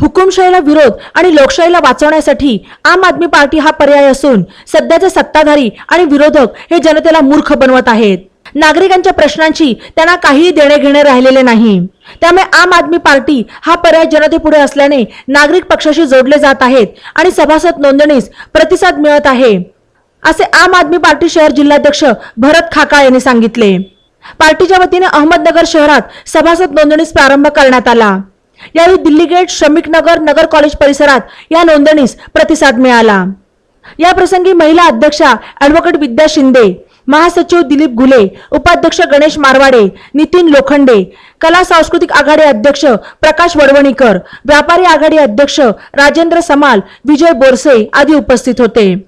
हुकुमशाहीला विरोध आणि लोकशाहीला वाचवण्यासाठी आम आदमी पार्टी हा पर्याय असून सध्याचे सत्ताधारी आणि विरोधक हे जनतेला मूर्ख बनवत आहेत. नागरिकांच्या प्रश्नांची त्यांना काहीही देणे घेणे राहिलेले नाही. त्यामुळे आम आदमी पार्टी हा पर्याय जनतेपुढे असल्याने नागरिक पक्षाशी जोडले जात आहेत आणि सभासद नोंदणीस प्रतिसाद मिळत आहे. असे आम आदमी पार्टी शहर जिल्हाध्यक्ष भरत खाका यांनी सांगितले. पार्टीच्या वतीने अहमदनगर शहरात सभासद नोंदणीस प्रारंभ करण्यात आला. यावेळी दिल्ली गेट श्रमिक नगर नगर कॉलेज परिसरात या नोंदणीस प्रतिसाद मिळाला. या प्रसंगी महिला अध्यक्षा अॅडव्होकेट विद्या शिंदे महासचिव दिलीप घुले उपाध्यक्ष गणेश मारवाडे नितीन लोखंडे कला सांस्कृतिक आघाडी अध्यक्ष प्रकाश वडवणीकर व्यापारी आघाडी अध्यक्ष राजेंद्र समाल विजय बोरसे आदी उपस्थित होते.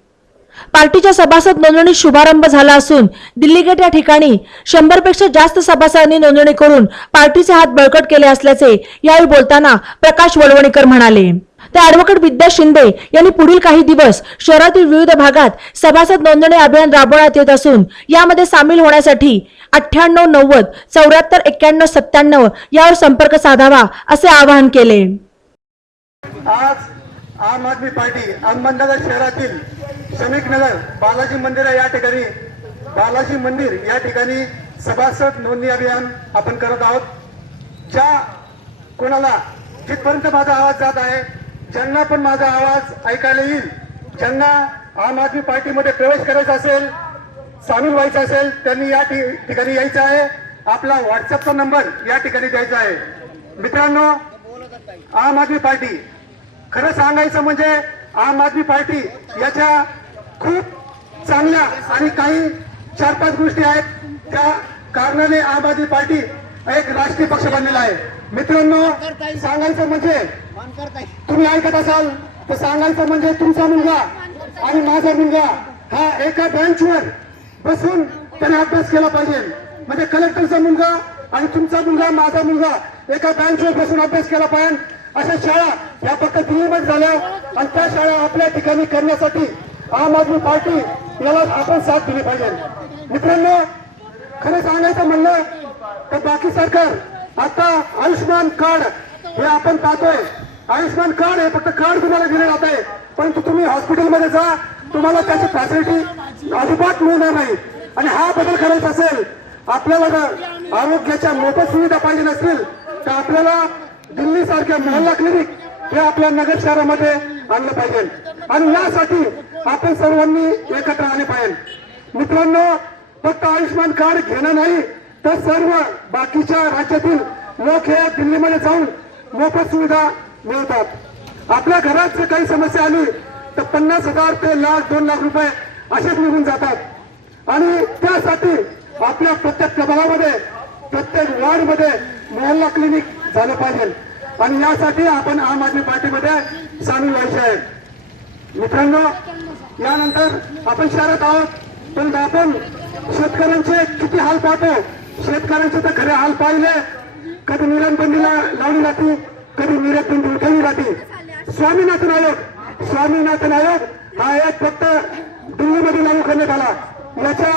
पार्टीच्या सभासद नोंदणी शुभारंभ झाला असून दिल्ली गेट या ठिकाणी शंभरपेक्षा जास्त सभासदांनी नोंदणी करून पार्टीचे हात बळकट केले असल्याचे यावेळी बोलताना प्रकाश वळवणीकर म्हणाले. तर ऍडव्होकेट विद्या शिंदे यांनी पुढील काही दिवस शहरातील विविध भागात सभासद नोंदणी अभियान राबवण्यात येत असून यामध्ये सामील होण्यासाठी अठ्ठ्याण्णव नव्वद चौऱ्याहत्तर एक्क्याण्णव सत्त्याण्णव यावर संपर्क साधावा असे आवाहन केले. आज आम आदमी पार्टी अहमदनगर शहरातील श्रमिक नगर बालाजी मंदिर आहे या ठिकाणी. बालाजी मंदिर या ठिकाणी सभासद नोंदणी अभियान आपण करत आहोत. ज्या कोणाला जिथपर्यंत माझा आवाज जात आहे ज्यांना पण माझा आवाज ऐकायला येईल ज्यांना आम आदमी पार्टीमध्ये प्रवेश करायचा असेल सामील व्हायचं असेल त्यांनी या ठि- ठिकाणी यायचं आहे. आपला व्हॉट्सअपचा नंबर या ठिकाणी द्यायचा आहे. मित्रांनो आम आदमी पार्टी. खरं सांगायचं म्हणजे आम आदमी पार्टी याच्या खूप चांगल्या आणि काही चार पाच गोष्टी आहेत. त्या कारणाने आम आदमी पार्टी एक राष्ट्रीय पक्ष बनलेला आहे. मित्रांनो सांगायचं म्हणजे तुम्ही ऐकत असाल तर सांगायचं म्हणजे तुमचा मुलगा आणि माझा मुलगा हा एका बेंचवर बसून त्याने अभ्यास केला पाहिजे. म्हणजे कलेक्टरचा मुलगा आणि तुमचा मुलगा माझा मुलगा एका बेंचवर बसून अभ्यास केला पाहिजे. अशा शाळा या फक्त दिल्लीमध्ये झाल्या आणि त्या शाळा आपल्या ठिकाणी करण्यासाठी आम आदमी पार्टी याला आपण साथ दिली पाहिजे. मित्रांनो खरं सांगायचं म्हणलं तर बाकी सरकार आता आयुष्यमान कार्ड हे आपण पाहतोय. आयुष्यमान कार्ड हे फक्त कार्ड तुम्हाला दिले जात आहे. परंतु तुम्ही हॉस्पिटलमध्ये जा तुम्हाला त्याची फॅसिलिटी अजिबात मिळणार नाही. आणि हा बदल करायचा असेल आपल्याला जर आरोग्याच्या मोफत सुविधा पाहिजे नसतील तर आपल्याला दिल्ली सारख्या मोहल्ला क्लिनिक हे आपल्या नगर शहरामध्ये आणलं पाहिजे. आणि यासाठी आपण सर्वांनी एकत्र आले पाहिजे. मित्रांनो फक्त आयुष्यमान कार्ड घेणं नाही तर सर्व बाकीच्या राज्यातील लोक हे दिल्लीमध्ये जाऊन मोफत सुविधा मिळवतात आपल्या घरात जर काही समस्या आली तर पन्नास हजार ते लाख दोन लाख रुपये असेच निघून जातात. आणि त्यासाठी आपल्या प्रत्येक प्रभागामध्ये प्रत्येक वार्डमध्ये मोहल्ला क्लिनिक झालं पाहिजे. आणि यासाठी आपण आम आदमी पार्टीमध्ये सामील व्हायचे आहे. मित्रांनो यानंतर आपण शहरात आहोत पण आपण शेतकऱ्यांचे किती हाल पाहतो? शेतकऱ्यांचे तर खरे हाल पाहिले. कधी निरंबंदीला लावली जाते कधी निरंबंदी उठवली जाते. स्वामीनाथन आयोग स्वामीनाथन आयोग हा एक फक्त दिल्लीमध्ये लागू करण्यात आला. याच्या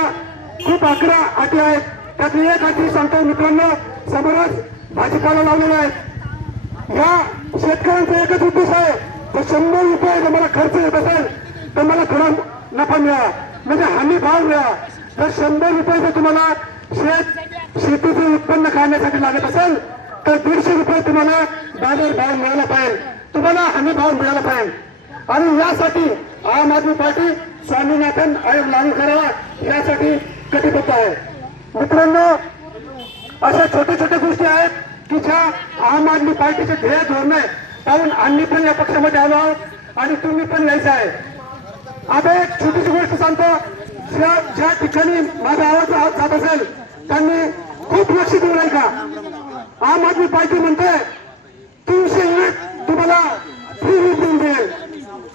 खूप अकरा अटी आहेत. त्यातली एक अटी सांगतो मित्रांनो समोरच भाजीपाला लावलेला आहे. या शेतकऱ्यांचा एकच उद्देश आहे. तर शंभर रुपये तुम्हाला मला खर्च येत असेल. नफा मिळा म्हणजे हमी भाव मिळा जर शंभर रुपये जर तुम्हाला शेत शेतीचे उत्पन्न काढण्यासाठी लागत असेल तर दीडशे रुपये तुम्हाला बाजार भाव मिळाला पाहिजे. तुम्हाला हमी भाव मिळाला पाहिजे. आणि यासाठी आम आदमी पार्टी स्वामीनाथन आयोग लागू करावा यासाठी कटिबद्ध आहे. मित्रांनो अशा छोट्या छोट्या गोष्टी आहेत की ज्या आम आदमी पार्टीचे ध्येय धोरण आहे. कारण आम्ही पण या पक्षामध्ये आलो आहोत आणि तुम्ही पण यायचं आहे. आता एक छोटीशी गोष्ट सांगतो. ज्या ज्या ठिकाणी माझा आवाज आवाज जात असेल त्यांनी खूप लक्ष देऊ नाही का आम आदमी पार्टी म्हणते तीनशे युनिट तुम्हाला फ्री वीज देऊन देईल.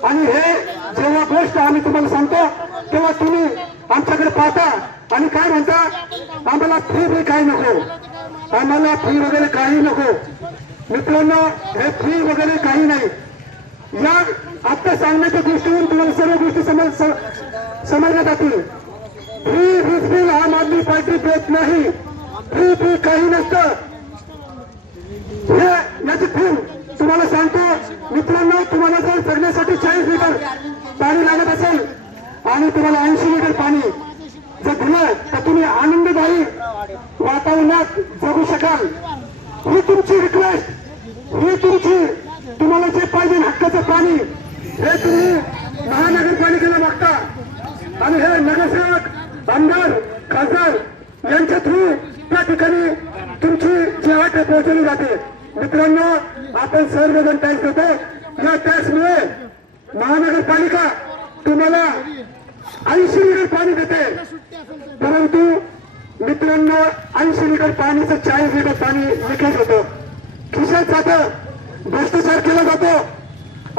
आणि हे जेव्हा गोष्ट आम्ही तुम्हाला सांगतो तेव्हा तुम्ही आमच्याकडे पाहता आणि काय म्हणता आम्हाला फ्री बी काही नको. आम्हाला फ्री वगैरे काही नको. मित्रांनो हे फ्री वगैरे काही नाही. या आता सांगण्याच्या दृष्टीवरून तुम्हाला सर्व गोष्टी समज समजण्यात येतील फ्री वीज फ्री आम आदमी पार्टी देत नाही. फ्री फ्री काही नसतं. हे याची फ्री तुम्हाला सांगतो. मित्रांनो तुम्हाला जर फिरण्यासाठी चाळीस लिटर पाणी लागत असेल आणि तुम्हाला ऐंशी लिटर पाणी जर दिलं तर तुम्ही आनंददायी वातावरणात जगू शकाल. ही तुमची रिक्वेस्ट ही तुमची तुम्हाला जे पाहिजे हक्काचं पाणी हे तुम्ही महानगरपालिकेला मागता. आणि हे नगरसेवक आमदार खासदार यांच्या थ्रू त्या ठिकाणी तुमची जी आठ पोहोचवली जाते. मित्रांनो आपण सर्वजण टॅक्स देतो. या टॅक्समुळे महानगरपालिका तुम्हाला ऐंशी लिटर पाणी देते. परंतु मित्रांनो ऐंशी लिटर पाणीचं चाळीस लिटर पाणी लिकेज होतं खिशात जातं. भ्रष्टाचार केला जातो.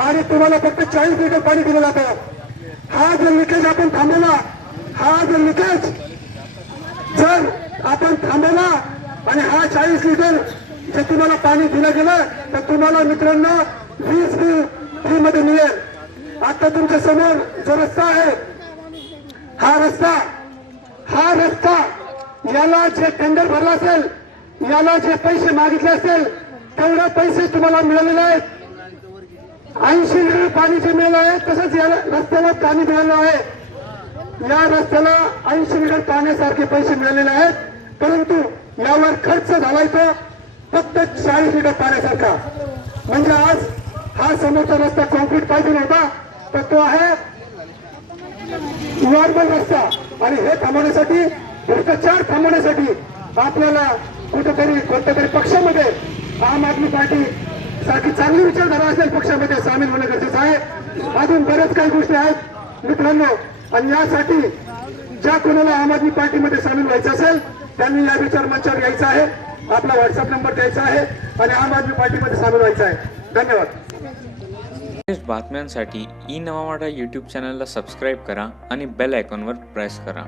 आणि तुम्हाला फक्त चाळीस लिटर पाणी दिलं जातं. हा जर लिकेज आपण थांबवला हा जर लिकेज जर आपण थांबवला आणि हा चाळीस लिटर जर तुम्हाला पाणी दिलं गेलं तर तुम्हाला मित्रांनो वीज बिल फ्री मध्ये मिळेल. आता तुमच्यासमोर जो रस्ता आहे हा रस्ता हा रस्ता याला जे टेंडर भरला असेल याला जे पैसे मागितले असेल तेवढे पैसे तुम्हाला मिळालेले आहेत. ऐंशी लिटर पाणी जे मिळालं आहे तसंच या रस्त्याला पाणी मिळालं आहे. या रस्त्याला ऐंशी लिटर पाण्यासारखे पैसे मिळालेले आहेत. परंतु यावर खर्च झालाय तो फक्त चाळीस लिटर पाण्यासारखा. म्हणजे आज हा समोरचा रस्ता कॉन्क्रीट पाहिजे नव्हता तर तो आहे नॉर्मल रस्ता. आणि हे थांबवण्यासाठी भ्रष्टाचार थांबवण्यासाठी आपल्याला कुठेतरी कोणत्या तरी पक्षामध्ये आम आदमी पार्टी सारखी चांगली विचारधारा असेल पक्षामध्ये सामील होणं गरजेचं आहे. अजून बऱ्याच काही गोष्टी आहेत मित्रांनो. आणि यासाठी ज्या कोणाला आम आदमी पार्टीमध्ये सामील व्हायचं असेल त्यांनी या विचार मंचावर यायचं आहे. आपला व्हॉट्सअप नंबर द्यायचा आहे आणि आम आदमी पार्टीमध्ये सामील व्हायचं आहे. धन्यवाद. बातम्यांसाठी ई नवा यूट्यूब चॅनलला सबस्क्राईब करा आणि बेल आयकॉनवर प्रेस करा.